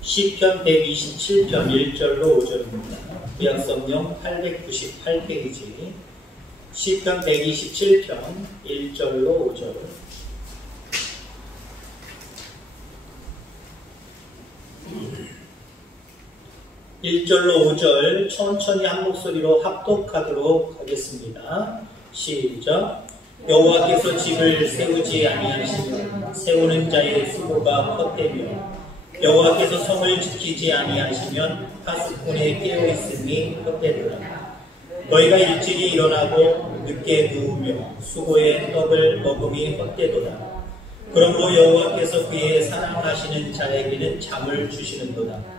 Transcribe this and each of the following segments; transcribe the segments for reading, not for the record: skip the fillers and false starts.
시편 127편 1절로 5절입니다. 구약성경 898페이지 시편 127편 1절로 5절. (1절로 5절) 천천히 한 목소리로 합독하도록 하겠습니다. 시작. 여호와께서 집을 세우지 아니하시면 세우는 자의 수고가 헛되며 여호와께서 성을 지키지 아니하시면 파수꾼에 깨어있음이 헛되더라. 너희가 일찍이 일어나고 늦게 누우며 수고의 떡을 먹음이 헛되도다. 그러므로 여호와께서 그의 사랑하시는 자에게는 잠을 주시는도다.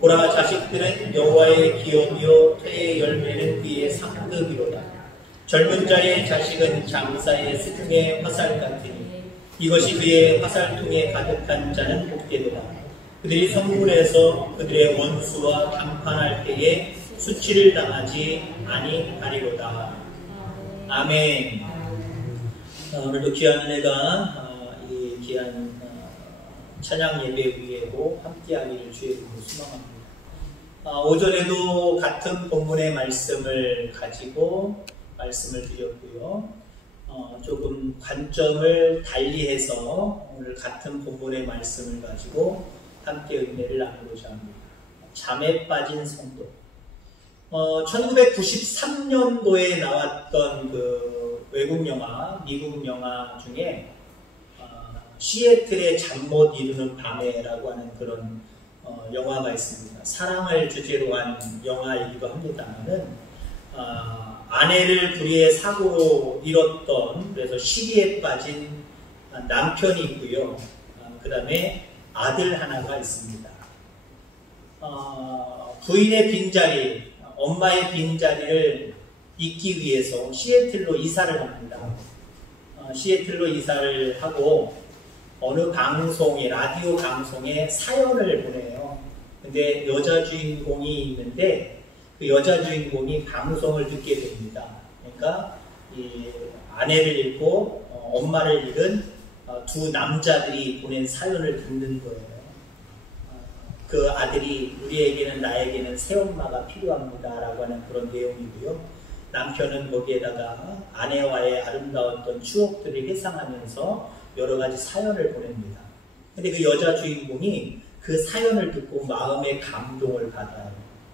보라, 자식들은 여호와의 기업이요 퇴의 열매는 그의 상급이로다. 젊은 자의 자식은 장사의 스승의 화살 같으니 이것이 그의 화살통에 가득한 자는 복되도다. 그들이 성문에서 그들의 원수와 담판할 때에 수치를 당하지 아니하리로다. 아멘. 오늘도 귀한 은혜가 이 귀한 찬양 예배 위에도 함께하기를 주의 이름으로 소망합니다. 오전에도 같은 본문의 말씀을 가지고 말씀을 드렸고요. 조금 관점을 달리해서 오늘 같은 본문의 말씀을 가지고 함께 은혜를 나누고자 합니다. 잠에 빠진 성도. 1993년도에 나왔던 그 외국 영화, 미국 영화 중에 시애틀의 잠 못 이루는 밤에라고 하는 그런 영화가 있습니다. 사랑을 주제로 한 영화이기도 합니다만은 아내를 불의의 사고로 잃었던, 그래서 시기에 빠진 남편이 있고요. 그 다음에 아들 하나가 있습니다. 부인의 빈자리, 엄마의 빈자리를 잇기 위해서 시애틀로 이사를 합니다. 시애틀로 이사를 하고 어느 방송에, 라디오 방송에 사연을 보내요. 근데 여자 주인공이 있는데 그 여자 주인공이 방송을 듣게 됩니다. 그러니까 이 아내를 잃고 엄마를 잃은 두 남자들이 보낸 사연을 듣는 거예요. 그 아들이 우리에게는 나에게는 새엄마가 필요합니다 라고 하는 그런 내용이고요. 남편은 거기에다가 아내와의 아름다웠던 추억들을 회상하면서 여러 가지 사연을 보냅니다. 근데 그 여자 주인공이 그 사연을 듣고 마음의 감동을 받아요.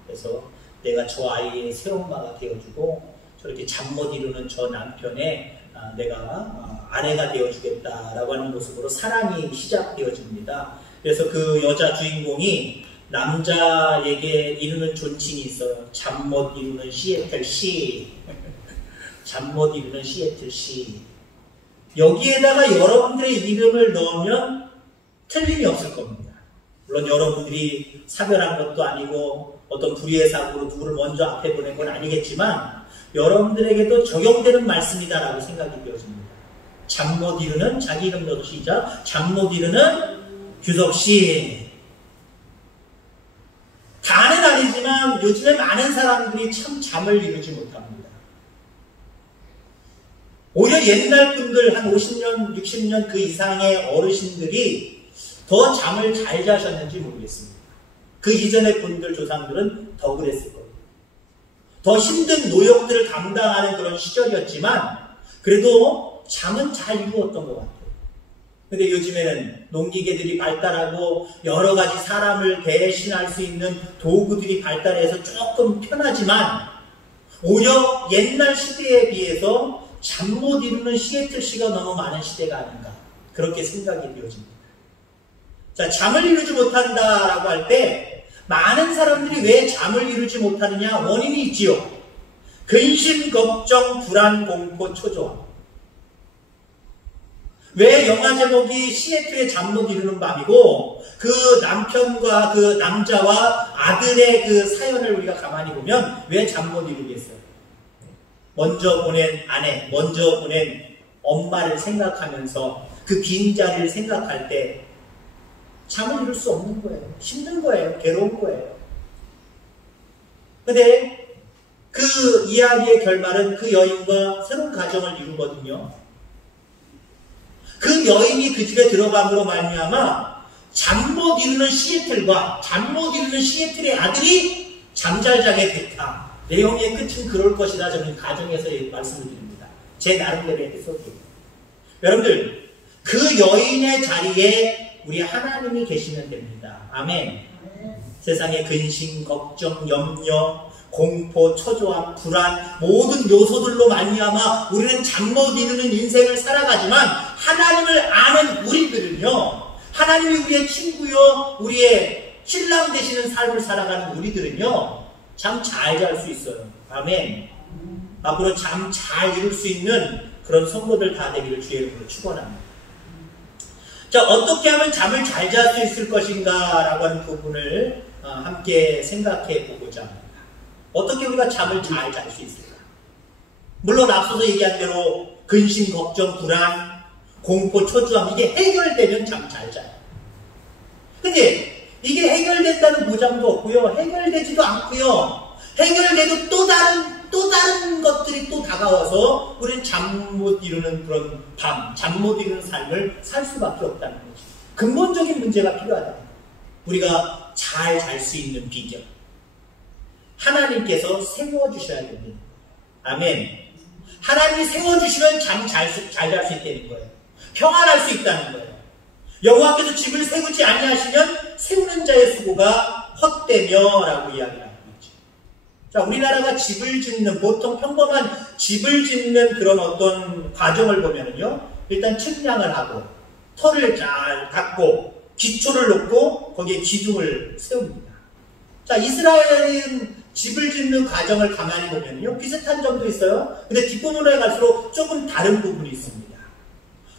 그래서 내가 저 아이의 새엄마가 되어주고 저렇게 잠 못 이루는 저 남편의 내가 아내가 되어주겠다라고 하는 모습으로 사랑이 시작되어집니다. 그래서 그 여자 주인공이 남자에게 이루는 존칭이 있어요. 잠 못 이루는 시애틀 씨. 잠 못 이루는 시애틀 씨. 여기에다가 여러분들의 이름을 넣으면 틀림이 없을 겁니다. 물론 여러분들이 사별한 것도 아니고 어떤 불의의 사고로 누구를 먼저 앞에 보낸 건 아니겠지만 여러분들에게도 적용되는 말씀이다라고 생각이 되어집니다. 잠 못 이루는, 자기 이름 넣어도 시작. 잠 못 이루는 규석씨. 다는 아니지만 요즘에 많은 사람들이 참 잠을 이루지 못합니다. 오히려 옛날 분들 한 50년, 60년 그 이상의 어르신들이 더 잠을 잘 자셨는지 모르겠습니다. 그 이전의 분들, 조상들은 더 그랬을 거예요. 더 힘든 노역들을 감당하는 그런 시절이었지만 그래도 잠은 잘 이루었던 것 같아요. 근데 요즘에는 농기계들이 발달하고 여러 가지 사람을 대신할 수 있는 도구들이 발달해서 조금 편하지만 오히려 옛날 시대에 비해서 잠 못 이루는 시애틀 씨가 너무 많은 시대가 아닌가, 그렇게 생각이 되어집니다. 자, 잠을 이루지 못한다라고 할 때 많은 사람들이 왜 잠을 이루지 못하느냐, 원인이 있지요. 근심, 걱정, 불안, 공포, 초조함. 왜 영화 제목이 시애틀의 잠 못 이루는 밤이고 그 남편과 그 남자와 아들의 그 사연을 우리가 가만히 보면 왜 잠 못 이루겠어요? 먼저 보낸 아내, 먼저 보낸 엄마를 생각하면서 그 빈자리를 생각할 때 잠을 이룰 수 없는 거예요. 힘든 거예요. 괴로운 거예요. 근데 그 이야기의 결말은 그 여인과 새로운 가정을 이루거든요. 그 여인이 그 집에 들어감으로 말미암아 잠 못 이루는 시애틀과 잠 못 이루는 시애틀의 아들이 잠잘 자게 됐다. 내용의 끝은 그럴 것이다. 저는 가정에서 말씀을 드립니다. 제 나름대로의 해석이에요. 여러분들, 그 여인의 자리에 우리 하나님이 계시면 됩니다. 아멘. 세상의 근심, 걱정, 염려, 공포, 초조함, 불안, 모든 요소들로 말미암아 우리는 잠 못 이루는 인생을 살아가지만 하나님을 아는 우리들은요, 하나님이 우리의 친구요, 우리의 신랑 되시는 삶을 살아가는 우리들은요, 잠 잘 잘 수 있어요. 아멘. 앞으로 잠 잘 이룰 수 있는 그런 성도들 다 되기를 주의 이름으로 축원합니다. 자, 어떻게 하면 잠을 잘 잘 수 있을 것인가 라고 하는 부분을 함께 생각해 보고자 합니다. 어떻게 우리가 잠을 잘 잘 수 있을까? 물론 앞서서 얘기한 대로 근심, 걱정, 불안, 공포, 초조함, 이게 해결되면 잠 잘 자요. 근데 이게 해결된다는 보장도 없고요. 해결되지도 않고요. 해결돼도 또 다른 것들이 또 다가와서 우리는 잠 못 이루는 그런 잠 못 이루는 삶을 살 수밖에 없다는 거죠. 근본적인 문제가 필요하다. 우리가 잘 잘 수 있는 비결. 하나님께서 세워주셔야 됩니다. 아멘. 하나님이 세워주시면 잠 잘 잘 수 있다는 거예요. 평안할 수 있다는 거예요. 여호와께서 집을 세우지 아니하시면 세우는 자의 수고가 헛되며 라고 이야기를 하고 있죠. 자, 우리나라가 집을 짓는, 보통 평범한 집을 짓는 그런 어떤 과정을 보면은요, 일단 측량을 하고 터를 잘 닦고 기초를 놓고 거기에 기둥을 세웁니다. 자, 이스라엘은 집을 짓는 과정을 가만히 보면요, 비슷한 점도 있어요. 근데 뒷부분에 갈수록 조금 다른 부분이 있습니다.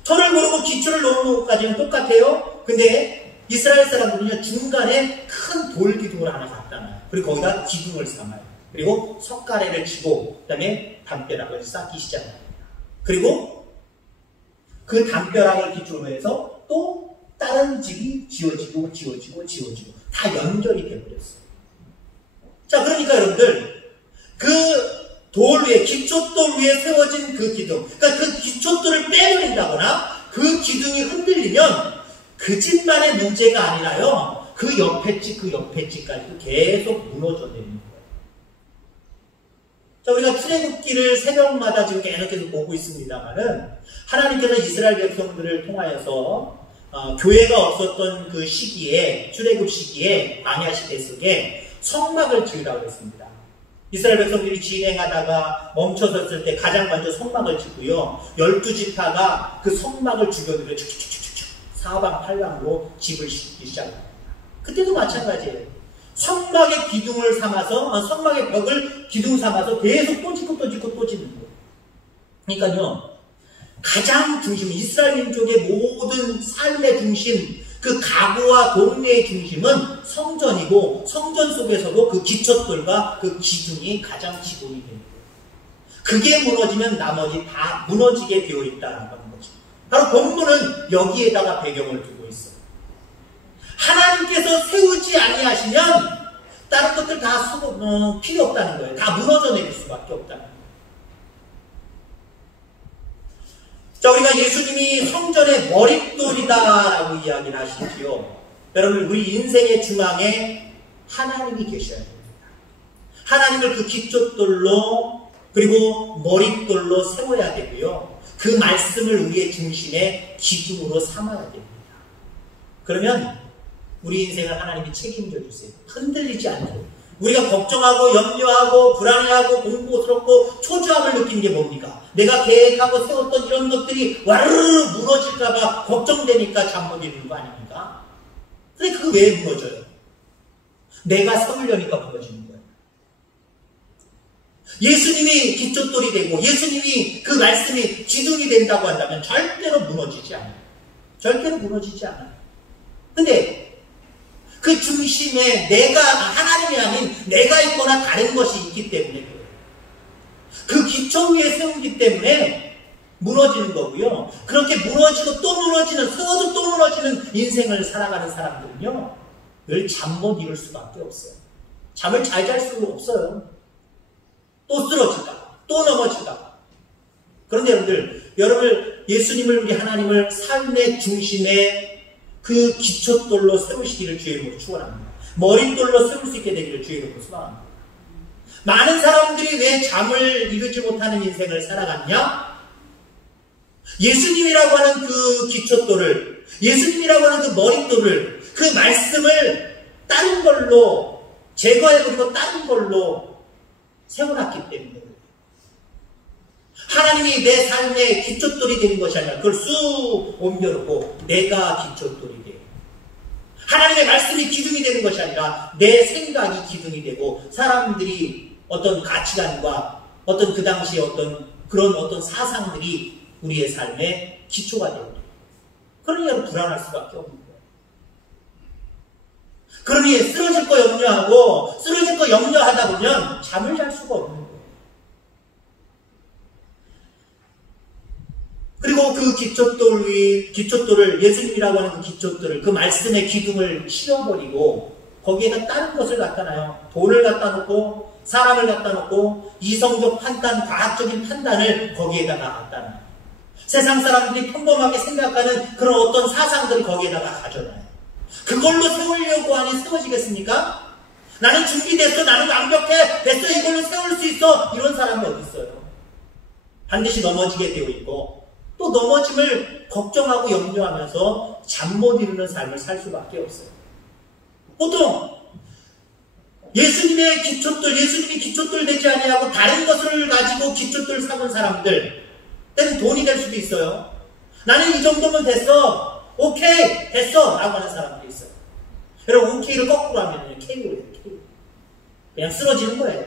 터를 고르고 기초를 놓는 것까지는 똑같아요. 근데 이스라엘 사람들은요, 중간에 큰 돌 기둥을 하나 갖다 놔요. 그리고 거기다 기둥을 삼아요. 그리고 석가래를 치고 그 다음에 담벼락을 쌓기 시작합니다. 그리고 그 담벼락을 기초로 해서 또 다른 집이 지어지고 다 연결이 되어버렸어요. 자, 그러니까 여러분들, 그 돌 위에, 기초돌 위에 세워진 그 기둥, 그러니까 그 기초돌을 빼버린다거나 그 기둥이 흔들리면 그 집만의 문제가 아니라요, 그 옆에 집까지도 계속 무너져 내리는 거예요. 자, 우리가 출애굽기를 새벽마다 지금 계속 보고 있습니다만은, 하나님께서 이스라엘 백성들을 통하여서 교회가 없었던 그 시기에, 출애굽 시기에, 광야 시대 속에 성막을 지으라고 했습니다. 이스라엘 백성들이 진행하다가 멈춰섰을 때 가장 먼저 성막을 짓고요, 12지파가 그 성막을 죽여들여 축축축축축 사방팔방으로 집을 짓기 시작합니다. 그때도 마찬가지예요. 성막의 기둥을 삼아서, 성막의 벽을 기둥 삼아서 계속 또 짓고 짓는 거예요. 그러니까요, 가장 중심, 이스라엘 민족의 모든 삶의 중심, 그 가구와 동네의 중심은 성전이고, 성전 속에서도 그 기초돌과 그 기둥이 가장 기본이 됩니다. 그게 무너지면 나머지 다 무너지게 되어 있다는 거죠. 바로 본문은 여기에다가 배경을 두고 있어요. 하나님께서 세우지 아니하시면 다른 것들 다 필요 없다는 거예요. 다 무너져 내릴 수밖에 없다는 거예요. 자, 우리가 예수님이 성전의 머릿돌이다라고 이야기를 하시지요. 여러분, 우리 인생의 중앙에 하나님이 계셔야 됩니다. 하나님을 그 기초돌로 그리고 머릿돌로 세워야 되고요. 그 말씀을 우리의 중심에 기둥으로 삼아야 됩니다. 그러면 우리 인생을 하나님이 책임져 주세요. 흔들리지 않도록. 우리가 걱정하고 염려하고 불안해하고 공포스럽고 초조함을 느끼는 게 뭡니까? 내가 계획하고 세웠던 이런 것들이 와르르 무너질까봐 걱정되니까 잠 못 이루는 거 아닙니까? 근데 그거 왜 무너져요? 내가 세우려니까 무너지는 거예요. 예수님이 기초돌이 되고 예수님이 그 말씀이 기둥이 된다고 한다면 절대로 무너지지 않아요. 절대로 무너지지 않아요. 근데 그 중심에 내가, 하나님이 아닌 내가 있거나 다른 것이 있기 때문에 그래요. 그 기초 위에 세우기 때문에 무너지는 거고요. 그렇게 무너지고 또 무너지는, 세워도 또 무너지는 인생을 살아가는 사람들은요, 늘 잠 못 이룰 수밖에 없어요. 잠을 잘 잘 수가 없어요. 또 쓰러질까, 또 넘어질까. 그런데 여러분 예수님을, 우리 하나님을 삶의 중심에 그 기초돌로 세우시기를 주의 이름으로 축원합니다. 머릿돌로 세울 수 있게 되기를 주의 이름으로 소망합니다. 많은 사람들이 왜 잠을 이루지 못하는 인생을 살아갔냐? 예수님이라고 하는 그 기초돌을, 예수님이라고 하는 그 머릿돌을, 그 말씀을 다른 걸로 제거해버리고 다른 걸로 세워놨기 때문에 하나님이 내 삶의 기초돌이 되는 것이 아니라 그걸 쑥 옮겨놓고 내가 기초돌이 돼요. 하나님의 말씀이 기둥이 되는 것이 아니라 내 생각이 기둥이 되고 사람들이 어떤 가치관과 어떤 그 당시에 그런 어떤 사상들이 우리의 삶의 기초가 되고 그러니 불안할 수밖에 없는 거예요. 그러니 쓰러질 거 염려하고 쓰러질 거 염려하다 보면 잠을 잘 수가 없는 거예요. 그리고 그 기초돌을 예수님이라고 하는 그 기초돌을 그 말씀의 기둥을 치워버리고 거기에다 다른 것을 갖다 놔요. 돈을 갖다 놓고 사람을 갖다 놓고 이성적 판단, 과학적인 판단을 거기에다가 갖다 놔요. 세상 사람들이 평범하게 생각하는 그런 어떤 사상들을 거기에다가 가져놔요. 그걸로 세우려고 하니 세워지겠습니까? 나는 준비됐어, 나는 완벽해, 됐어, 이걸로 세울 수 있어, 이런 사람이 어디 있어요? 반드시 넘어지게 되어 있고 또 넘어짐을 걱정하고 염려하면서 잠 못 이루는 삶을 살 수밖에 없어요. 보통 예수님의 기초돌, 예수님이 기초돌 되지 아니하고 다른 것을 가지고 기초돌 삼은 사람들, 때는 돈이 될 수도 있어요. 나는 이 정도면 됐어, 오케이, 됐어 라고 하는 사람들이 있어요. 여러분, 오케이를 거꾸로 하면 K로 해요. K. 그냥 쓰러지는 거예요.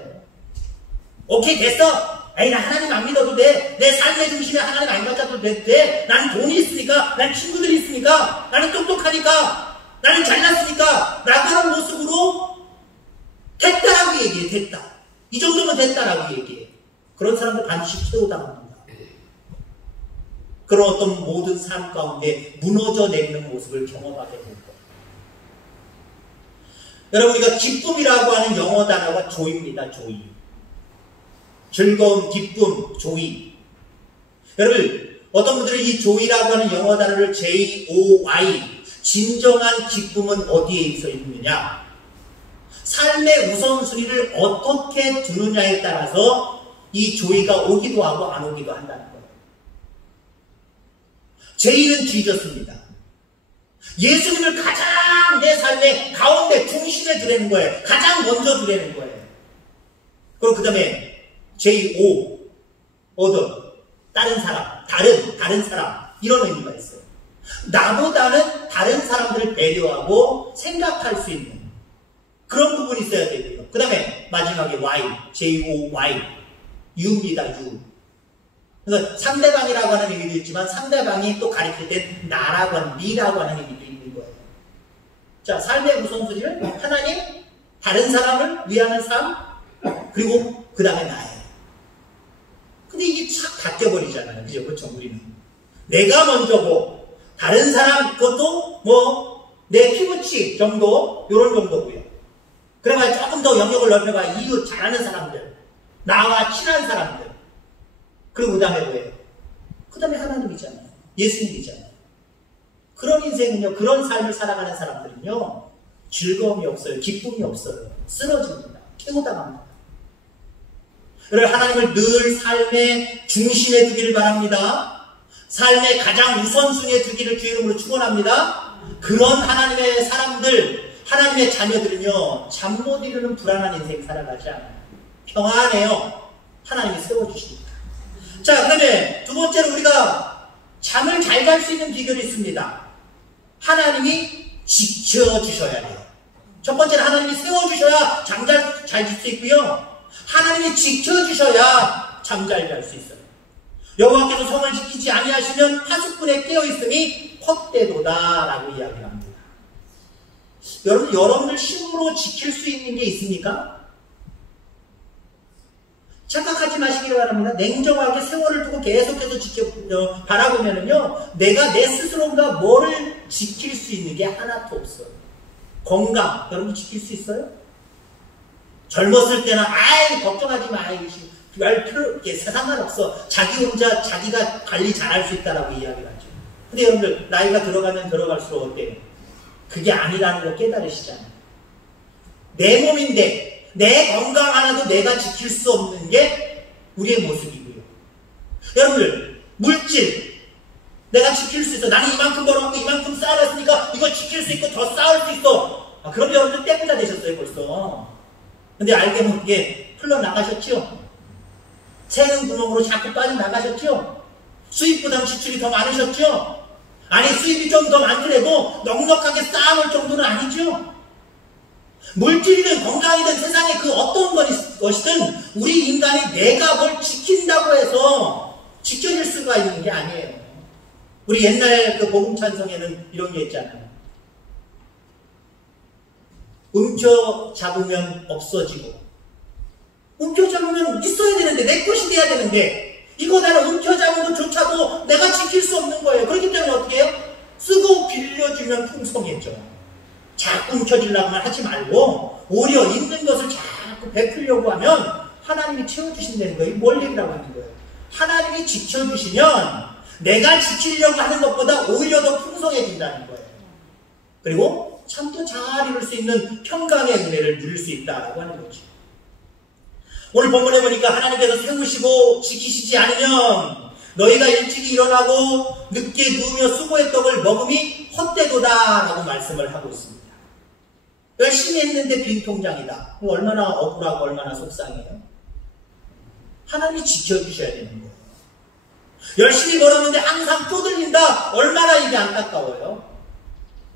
오케이, 됐어. 에이, 나 하나님 안 믿어도 돼. 내 삶의 중심에 하나님 안 갖춰도 돼. 나는 돈이 있으니까, 나는 친구들이 있으니까, 나는 똑똑하니까, 나는 잘났으니까, 라고 하는 모습으로 됐다라고 얘기해. 됐다. 이 정도면 됐다라고 얘기해. 그런 사람들 반드시 최후당합니다. 그런 어떤 모든 삶 가운데 무너져 내리는 모습을 경험하게 될 거예요. 여러분, 우리가 기쁨이라고 하는 영어 단어가 조이입니다. 조이. 즐거움, 기쁨, 조이. 여러분, 어떤 분들은 이 조이라고 하는 영어 단어를 J-O-Y, 진정한 기쁨은 어디에 서 있느냐? 삶의 우선순위를 어떻게 두느냐에 따라서 이 조이가 오기도 하고 안 오기도 한다는 거예요. J는 지저스입니다. 예수님을 가장 내 삶의 가운데 중심에 두라는 거예요. 가장 먼저 두라는 거예요. 그리고 그 다음에 J-O, other, 다른 사람, 다른 사람, 이런 의미가 있어요. 나보다는 다른 사람들을 배려하고 생각할 수 있는 그런 부분이 있어야 되고요. 그 다음에 마지막에 Y, J-O-Y, U입니다. U. 그래서 상대방이라고 하는 의미도 있지만 상대방이 또 가리킬 땐 나라고 하는, 니라고 하는 의미도 있는 거예요. 자, 삶의 우선순위를 하나님, 다른 사람을 위하는 삶, 그리고 그 다음에 나예요. 근데 이게 착 바뀌어버리잖아요. 그죠? 그렇죠? 우리는. 내가 먼저고, 다른 사람, 그것도 내 피부치 정도, 요런 정도고요. 그래봐야 조금 더 영역을 넓혀봐. 이웃 잘하는 사람들, 나와 친한 사람들. 그리고 그 다음에 뭐예요? 그 다음에 하나님이잖아요. 예수님이잖아요. 그런 인생은요, 그런 삶을 살아가는 사람들은요, 즐거움이 없어요. 기쁨이 없어요. 쓰러집니다. 캐고당합니다. 여러분, 하나님을 늘 삶의 중심에 두기를 바랍니다. 삶의 가장 우선순위에 두기를 주의 이름으로 축원합니다. 그런 하나님의 사람들, 하나님의 자녀들은요, 잠 못 이루는 불안한 인생 살아가지 않아요. 평안해요. 하나님이 세워주십니다. 자, 그다음에 두 번째로 우리가 잠을 잘 잘 수 있는 비결이 있습니다. 하나님이 지켜주셔야 돼요. 첫 번째는 하나님이 세워주셔야 잠 잘 잘 수 있고요. 하나님이 지켜주셔야 잠 잘 잘 수 있어요. 여호와께서 성을 지키지 아니하시면 파수꾼에 깨어있음이 헛되도다 라고 이야기를 합니다. 여러분, 여러분을 힘으로 지킬 수 있는 게 있습니까? 착각하지 마시기 바랍니다. 냉정하게 세월을 두고 계속해서 바라보면은요, 내가 내 스스로가 뭐를 지킬 수 있는 게 하나도 없어요. 건강, 여러분 지킬 수 있어요? 젊었을 때는, 걱정하지 마. 세상만 없어. 자기 혼자 자기가 관리 잘할 수 있다라고 이야기를 하죠. 근데 여러분들, 나이가 들어가면 들어갈수록 어때요? 그게 아니라는 거 깨달으시잖아요. 내 몸인데 내 건강 하나도 내가 지킬 수 없는 게 우리의 모습이고요. 여러분들, 물질 내가 지킬 수 있어. 나는 이만큼 벌어갖고 이만큼 쌓아놨으니까 이거 지킬 수 있고 더 쌓을 수 있어. 그럼 여러분들 떼부자 되셨어요 벌써. 근데 알게 모르게 흘러나가셨죠? 새는 구멍으로 자꾸 빠져나가셨죠? 수입 부담 지출이 더 많으셨죠? 아니, 수입이 좀 더 많더라도 넉넉하게 쌓아놓을 정도는 아니죠? 물질이든 건강이든 세상에 그 어떤 것이든 우리 인간이 내가 뭘 지킨다고 해서 지켜질 수가 있는 게 아니에요. 우리 옛날 그 복음 찬송에는 이런 게 있잖아요. 움켜 잡으면 없어지고, 움켜 잡으면 있어야 되는데, 내 것이 돼야 되는데, 이거 나는 움켜 잡은 것조차도 내가 지킬 수 없는 거예요. 그렇기 때문에 어떻게 해요? 쓰고 빌려주면 풍성해져. 자꾸 움켜쥐려고만 하지 말고 오히려 있는 것을 자꾸 베풀려고 하면 하나님이 채워주신다는 거예요. 뭘 얘기라고 하는 거예요? 하나님이 지켜주시면 내가 지키려고 하는 것보다 오히려 더 풍성해진다는 거예요. 그리고 참 더 잘 이룰 수 있는 평강의 은혜를 누릴 수 있다라고 하는 거죠. 오늘 본문에 보니까 하나님께서 세우시고 지키시지 않으면 너희가 일찍이 일어나고 늦게 누우며 수고의 떡을 먹음이 헛되도다 라고 말씀을 하고 있습니다. 열심히 했는데 빈 통장이다. 얼마나 억울하고 얼마나 속상해요. 하나님이 지켜주셔야 되는 거예요. 열심히 벌었는데 항상 쪼들린다. 얼마나 이게 안타까워요.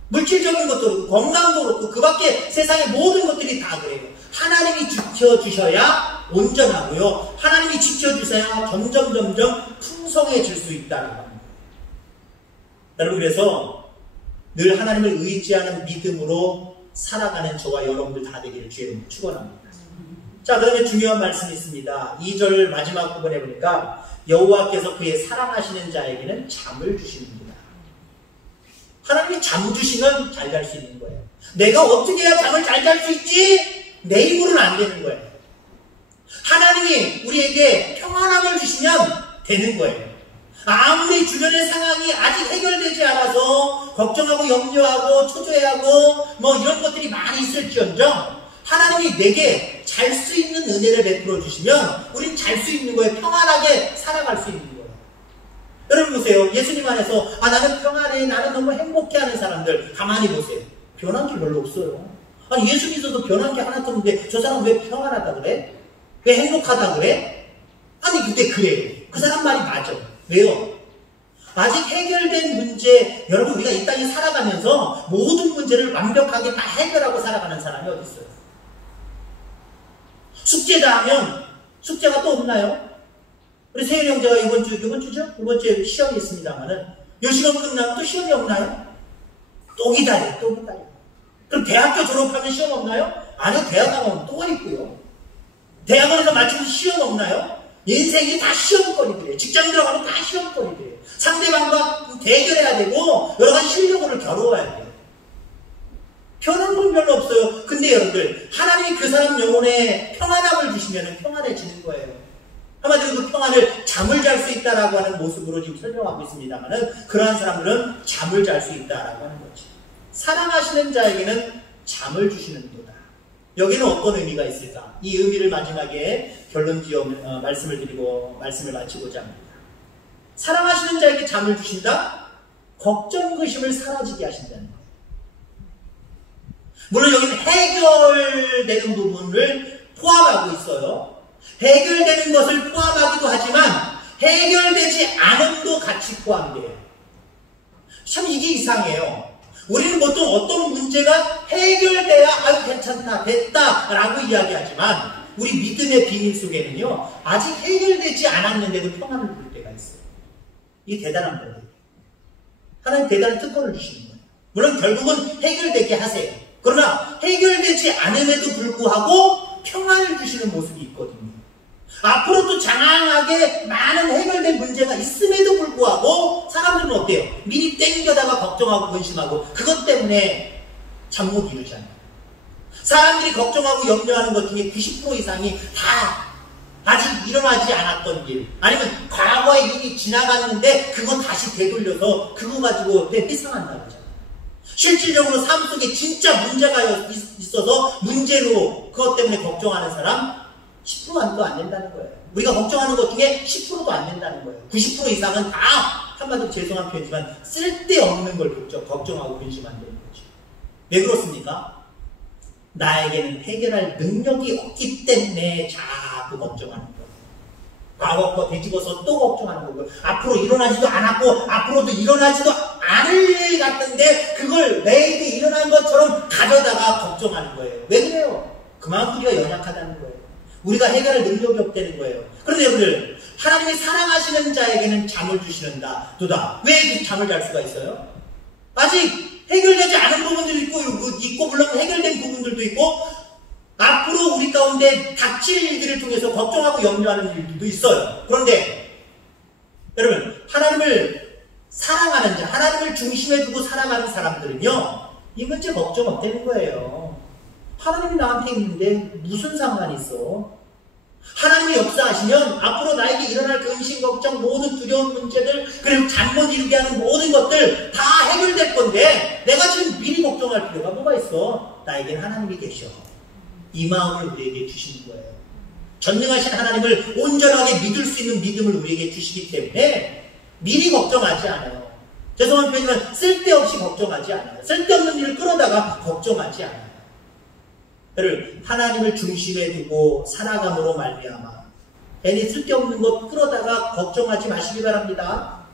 물질적인 것도 그렇고 건강도 그렇고 그 밖에 세상의 모든 것들이 다 그래요. 하나님이 지켜주셔야 온전하고요. 하나님이 지켜주셔야 점점 풍성해질 수 있다는 겁니다. 여러분, 그래서 늘 하나님을 의지하는 믿음으로 살아가는 저와 여러분들 다 되기를 주의 이름으로 축원합니다. 자, 그다음에 중요한 말씀이 있습니다. 2절 마지막 부분에 보니까 여호와께서 그의 사랑하시는 자에게는 잠을 주십니다. 하나님이 잠 주시면 잘 잘 수 있는 거예요. 내가 어떻게 해야 잠을 잘 잘 수 있지? 내 힘으로는 안 되는 거예요. 하나님이 우리에게 평안함을 주시면 되는 거예요. 아무리 주변의 상황이 아직 해결되지 않아서 걱정하고 염려하고 초조해하고 뭐 이런 것들이 많이 있을지언정 하나님이 내게 잘 수 있는 은혜를 베풀어 주시면 우린 잘 수 있는 거예요. 평안하게 살아갈 수 있는 거예요. 여러분 보세요. 예수님 안에서 나는 평안해, 나는 너무 행복해 하는 사람들 가만히 보세요. 변한 게 별로 없어요. 아니, 예수 믿어도 변한 게 하나도 없는데 저 사람 왜 평안하다 그래? 왜 행복하다 그래? 아니, 근데 그래요. 그 사람 말이 맞아. 왜요? 아직 해결된 문제, 여러분 우리가 이 땅에 살아가면서 모든 문제를 완벽하게 다 해결하고 살아가는 사람이 어디 있어요? 숙제다 하면 숙제가 또 없나요? 우리 세윤 형제가 이번 주에 시험이 있습니다만은 이 시험 끝나면 또 시험이 없나요? 또 기다려. 그럼 대학교 졸업하면 시험 없나요? 아니요, 대학 가면 또 있고요. 대학원에서 마치면 시험 없나요? 인생이 다 시험거리들이에요. 직장 들어가면 다 시험거리들이에요. 상대방과 대결해야 되고 여러 가지 실력을 겨루어야 돼요. 변한 건 별로 없어요. 근데 여러분들, 하나님이 그 사람 영혼에 평안함을 주시면 평안해지는 거예요. 한마디로 그 평안을 잠을 잘 수 있다라고 하는 모습으로 지금 설명하고 있습니다만은 그러한 사람들은 잠을 잘 수 있다라고 하는 거죠. 사랑하시는 자에게는 잠을 주시는 도다. 여기는 어떤 의미가 있을까? 이 의미를 마지막에 결론 지어 말씀을 드리고 말씀을 마치고자 합니다. 사랑하시는 자에게 잠을 주신다? 걱정, 근심을 사라지게 하신다는 거예요. 물론 여기는 해결되는 부분을 포함하고 있어요. 해결되는 것을 포함하기도 하지만 해결되지 않음도 같이 포함돼요. 참 이게 이상해요. 우리는 보통 어떤 문제가 해결돼야 아유 괜찮다, 됐다 라고 이야기하지만 우리 믿음의 비밀 속에는요 아직 해결되지 않았는데도 평안을 부를 때가 있어요. 이게 대단한 거예요. 하나님 대단한 특권을 주시는 거예요. 물론 결국은 해결되게 하세요. 그러나 해결되지 않음에도 불구하고 평안을 주시는 모습이 있거든요. 앞으로 또 장황하게 많은 해결된 문제가 있음에도 불구하고 사람들은 어때요? 미리 땡겨다가 걱정하고 근심하고 그것 때문에 잠 못 이루잖아요. 사람들이 걱정하고 염려하는 것 중에 90% 이상이 다 아직 일어나지 않았던 일 아니면 과거의 일이 지나갔는데 그거 다시 되돌려서 그거 가지고 회상한다고 하잖아요. 실질적으로 삶 속에 진짜 문제가 있어서 문제로 그것 때문에 걱정하는 사람 10%도 안 된다는 거예요. 우리가 걱정하는 것 중에 10%도 안 된다는 거예요. 90% 이상은 다 한마디로 죄송한 표현이지만 쓸데없는 걸 걱정하고 근심한다는 거죠. 왜 그렇습니까? 나에게는 해결할 능력이 없기 때문에 자꾸 걱정하는 거예요. 과거 거 되짚어서 또 걱정하는 거고요. 앞으로 일어나지도 않았고 앞으로도 일어나지도 않을 일 같은데 그걸 내일이 일어난 것처럼 가져다가 걱정하는 거예요. 왜 그래요? 그만큼 우리가 연약하다는 거예요. 우리가 해결할 능력이 없다는 거예요. 그런데 여러분들, 하나님이 사랑하시는 자에게는 잠을 주시는다. 왜 그 잠을 잘 수가 있어요? 아직 해결되지 않은 부분들도 있고 물론 해결된 부분들도 있고 앞으로 우리 가운데 닥칠 일들을 통해서 걱정하고 염려하는 일들도 있어요. 그런데 여러분, 하나님을 사랑하는 자, 하나님을 중심에 두고 살아가는 사람들은요, 이 문제 걱정 없다는 거예요. 하나님이 나한테 있는데 무슨 상관이 있어? 하나님이 역사하시면 앞으로 나에게 일어날 근심, 걱정, 모든 두려운 문제들, 그리고 잠 못 이루게 하는 모든 것들 다 해결될 건데 내가 지금 미리 걱정할 필요가 뭐가 있어? 나에겐 하나님이 계셔. 이 마음을 우리에게 주시는 거예요. 전능하신 하나님을 온전하게 믿을 수 있는 믿음을 우리에게 주시기 때문에 미리 걱정하지 않아요. 죄송한 표현이지만 쓸데없이 걱정하지 않아요. 쓸데없는 일을 끌어다가 걱정하지 않아요. 그를 하나님을 중심에 두고 살아감으로 말미암아 괜히 쓸데없는 것 끌어다가 걱정하지 마시기 바랍니다.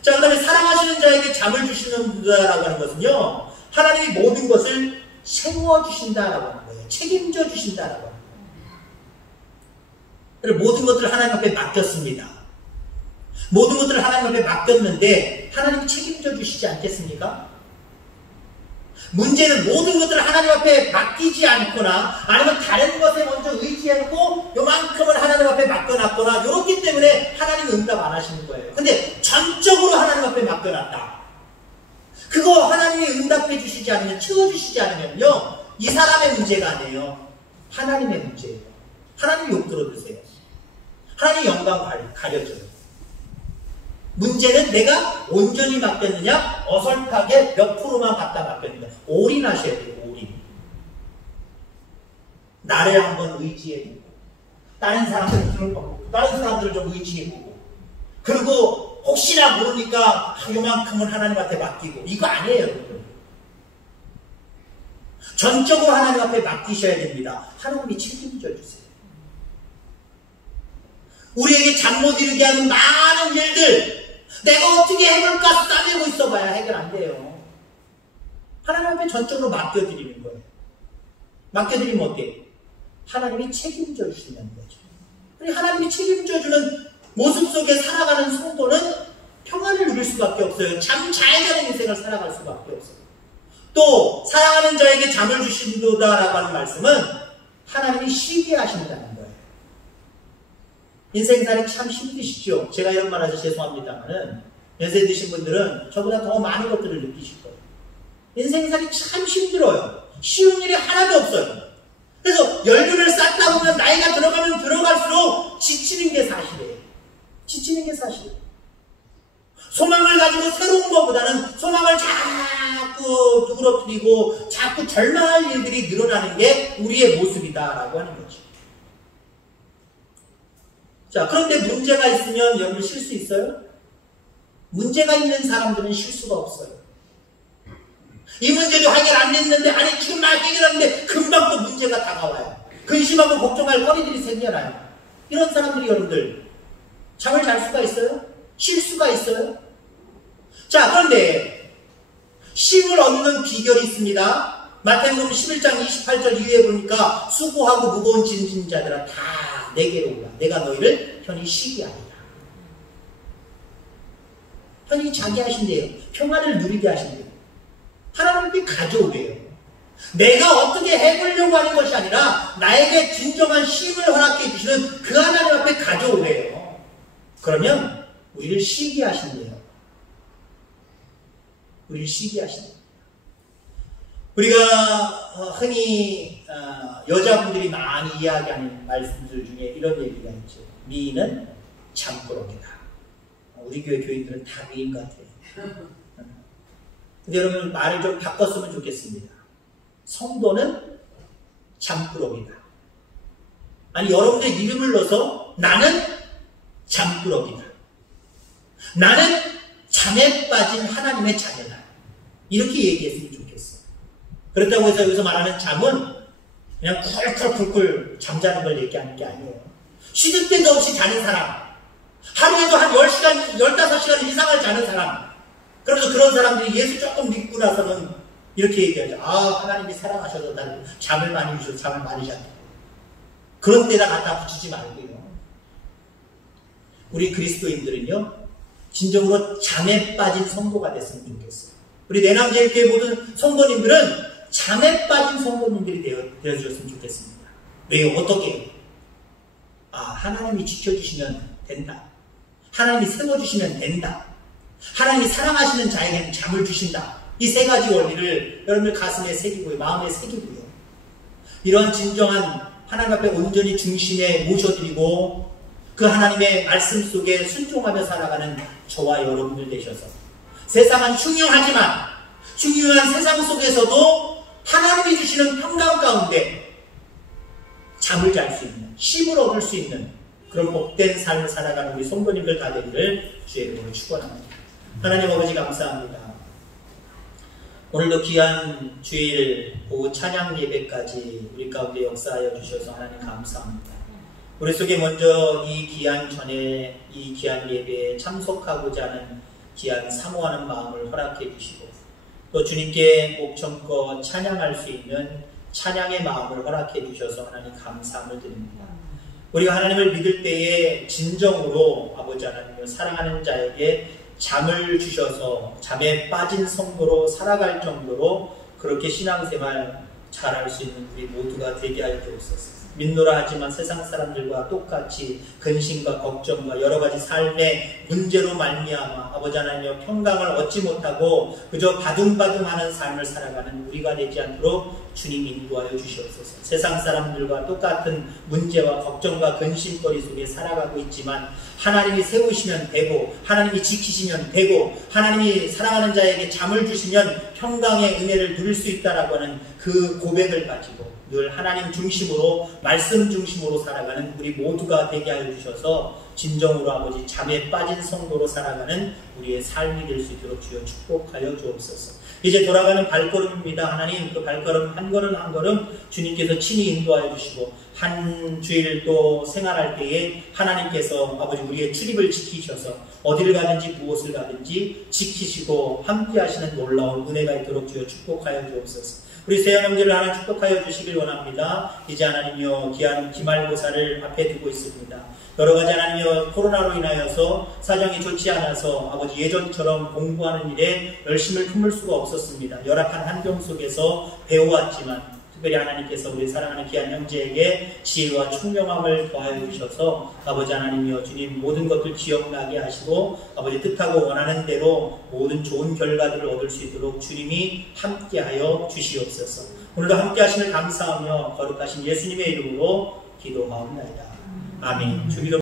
자, 그 다음에 사랑하시는 자에게 잠을 주시는다라고 하는 것은요, 하나님이 모든 것을 세워주신다라고 하는 거예요. 책임져 주신다라고 하는 거예요. 그리고 모든 것들을 하나님 앞에 맡겼습니다. 모든 것들을 하나님 앞에 맡겼는데 하나님이 책임져 주시지 않겠습니까? 문제는 모든 것들을 하나님 앞에 맡기지 않거나 아니면 다른 것에 먼저 의지해놓고 요만큼을 하나님 앞에 맡겨놨거나 이렇기 때문에 하나님이 응답 안 하시는 거예요. 근데 전적으로 하나님 앞에 맡겨놨다. 그거 하나님이 응답해 주시지 않으면, 채워주시지 않으면요, 이 사람의 문제가 아니에요. 하나님의 문제예요. 하나님 욕 들어주세요. 하나님 영광 가려져요. 문제는 내가 온전히 맡겼느냐, 어설프게 몇 프로만 갖다 맡겼느냐. 올인하셔야 돼요, 올인. 나를 한번 의지해보고, 다른 사람들을 좀 의지해보고, 그리고 혹시나 모르니까 요만큼은 하나님 앞에 맡기고, 이거 아니에요, 여러분. 전적으로 하나님 앞에 맡기셔야 됩니다. 하나님이 책임져 주세요. 우리에게 잠 못 이루게 하는 많은 일들, 내가 어떻게 해볼까 싸매고 있어봐야 해결 안 돼요. 하나님 앞에 전적으로 맡겨드리는 거예요. 맡겨드리면 어때요? 하나님이 책임져 주신다는 거죠. 하나님이 책임져 주는 모습 속에 살아가는 성도는 평안을 누릴 수밖에 없어요. 잠 잘 자는 인생을 살아갈 수밖에 없어요. 또 사랑하는 자에게 잠을 주신다라고 하는 말씀은 하나님이 쉬게 하신다는 거예요. 인생살이 참 힘드시죠? 제가 이런 말 하셔서 죄송합니다만은 연세 드신 분들은 저보다 더 많은 것들을 느끼실 거예요. 인생살이 참 힘들어요. 쉬운 일이 하나도 없어요. 그래서 열매를 쌓다 보면 나이가 들어가면 들어갈수록 지치는 게 사실이에요. 지치는 게 사실이에요. 소망을 가지고 새로운 것보다는 소망을 자꾸 누그러뜨리고 자꾸 절망할 일들이 늘어나는 게 우리의 모습이다라고 하는 거죠. 자, 그런데 문제가 있으면 여러분 쉴 수 있어요? 문제가 있는 사람들은 쉴 수가 없어요. 이 문제도 해결 안 됐는데, 아니 지금 막 해결하는데 금방 또 문제가 다가와요. 근심하고 걱정할 거리들이 생겨나요. 이런 사람들이 여러분들 잠을 잘 수가 있어요? 쉴 수가 있어요? 자, 그런데 쉼을 얻는 비결이 있습니다. 마태복음 11장 28절 이후에 보니까 수고하고 무거운 짐진 자들아 다 내게로 오라. 내가 너희를 편히 쉬게 하리라. 편히 자게 하신대요. 평안을 누리게 하신대요. 하나님께 가져오래요. 내가 어떻게 해보려고 하는 것이 아니라 나에게 진정한 쉼을 허락해 주시는 그 하나님 앞에 가져오래요. 그러면 우리를 쉬게 하신대요. 우리를 쉬게 하신대요. 우리가 흔히 여자분들이 많이 이야기하는 말씀들 중에 이런 얘기가 있죠. 미인은 잠꾸러기다. 우리 교회 교인들은 다 미인 같아요. 근데 여러분 말을 좀 바꿨으면 좋겠습니다. 성도는 잠꾸러기다. 아니 여러분의 이름을 넣어서 나는 잠꾸러기다. 나는 잠에 빠진 하나님의 자녀다. 이렇게 얘기했으면 좋겠어요. 그렇다고 해서 여기서 말하는 잠은 그냥 쿨쿨쿨쿨 잠자는 걸 얘기하는 게 아니에요. 쉬는 때도 없이 자는 사람, 하루에도 한 10시간, 15시간 이상을 자는 사람, 그래서 그런 사람들이 예수 조금 믿고 나서는 이렇게 얘기하죠. 아, 하나님이 사랑하셔서 나를 잠을 많이 주셔서 잠을 많이 잤다. 그런 데다 갖다 붙이지 말고요. 우리 그리스도인들은요, 진정으로 잠에 빠진 성도가 됐으면 좋겠어요. 우리 내남제일교회 모든 성도님들은 잠에 빠진 성도님들이 되어주셨으면 좋겠습니다. 왜요? 어떻게? 아, 하나님이 지켜주시면 된다. 하나님이 세워주시면 된다. 하나님이 사랑하시는 자에게는 잠을 주신다. 이 세 가지 원리를 여러분의 가슴에 새기고요. 마음에 새기고요. 이런 진정한 하나님 앞에 온전히 중심에 모셔드리고 그 하나님의 말씀 속에 순종하며 살아가는 저와 여러분들 되셔서 세상은 흉흉하지만 흉흉한 세상 속에서도 하나님이 주시는 평강 가운데 잠을 잘 수 있는, 쉼을 얻을 수 있는 그런 복된 삶을 살아가는 우리 성도님들 다 되기를 주의 이름으로 축원합니다. 하나님 아버지 감사합니다. 오늘도 귀한 주일 오후 찬양 예배까지 우리 가운데 역사하여 주셔서 하나님 감사합니다. 우리 속에 먼저 이 귀한 전에 이 귀한 예배에 참석하고자 하는 귀한 사모하는 마음을 허락해 주시고 또 주님께 목청껏 찬양할 수 있는 찬양의 마음을 허락해 주셔서 하나님 감사함을 드립니다. 우리가 하나님을 믿을 때에 진정으로 아버지 하나님을 사랑하는 자에게 잠을 주셔서 잠에 빠진 성도로 살아갈 정도로 그렇게 신앙생활 잘할 수 있는 우리 모두가 되게 하여 주옵소서. 믿노라 하지만 세상 사람들과 똑같이 근심과 걱정과 여러 가지 삶의 문제로 말미암아 아버지 하나님여 평강을 얻지 못하고 그저 바둥바둥하는 삶을 살아가는 우리가 되지 않도록 주님 인도하여 주시옵소서. 세상 사람들과 똑같은 문제와 걱정과 근심거리 속에 살아가고 있지만 하나님이 세우시면 되고 하나님이 지키시면 되고 하나님이 사랑하는 자에게 잠을 주시면 평강의 은혜를 누릴 수 있다라고 하는 그 고백을 가지고 늘 하나님 중심으로 말씀 중심으로 살아가는 우리 모두가 되게 하여 주셔서 진정으로 아버지 잠에 빠진 성도로 살아가는 우리의 삶이 될 수 있도록 주여 축복하여 주옵소서. 이제 돌아가는 발걸음입니다. 하나님 그 발걸음 한 걸음 한 걸음 주님께서 친히 인도하여 주시고 한 주일 또 생활할 때에 하나님께서 아버지 우리의 출입을 지키셔서 어디를 가든지 무엇을 가든지 지키시고 함께 하시는 놀라운 은혜가 있도록 주여 축복하여 주옵소서. 우리 세연 형제를 하나님 축복하여 주시길 원합니다. 이제 하나님이여 귀한 기말고사를 앞에 두고 있습니다. 여러 가지 하나님이여 코로나로 인하여서 사정이 좋지 않아서 아버지 예전처럼 공부하는 일에 열심을 품을 수가 없었습니다. 열악한 환경 속에서 배워왔지만 특별히 하나님께서 우리 사랑하는 귀한 형제에게 지혜와 총명함을 더하여 주셔서 아버지 하나님이여 주님 모든 것들 기억나게 하시고 아버지 뜻하고 원하는 대로 모든 좋은 결과들을 얻을 수 있도록 주님이 함께하여 주시옵소서. 오늘도 함께 하심을 감사하며 거룩하신 예수님의 이름으로 기도하옵나이다. 아멘. 주기도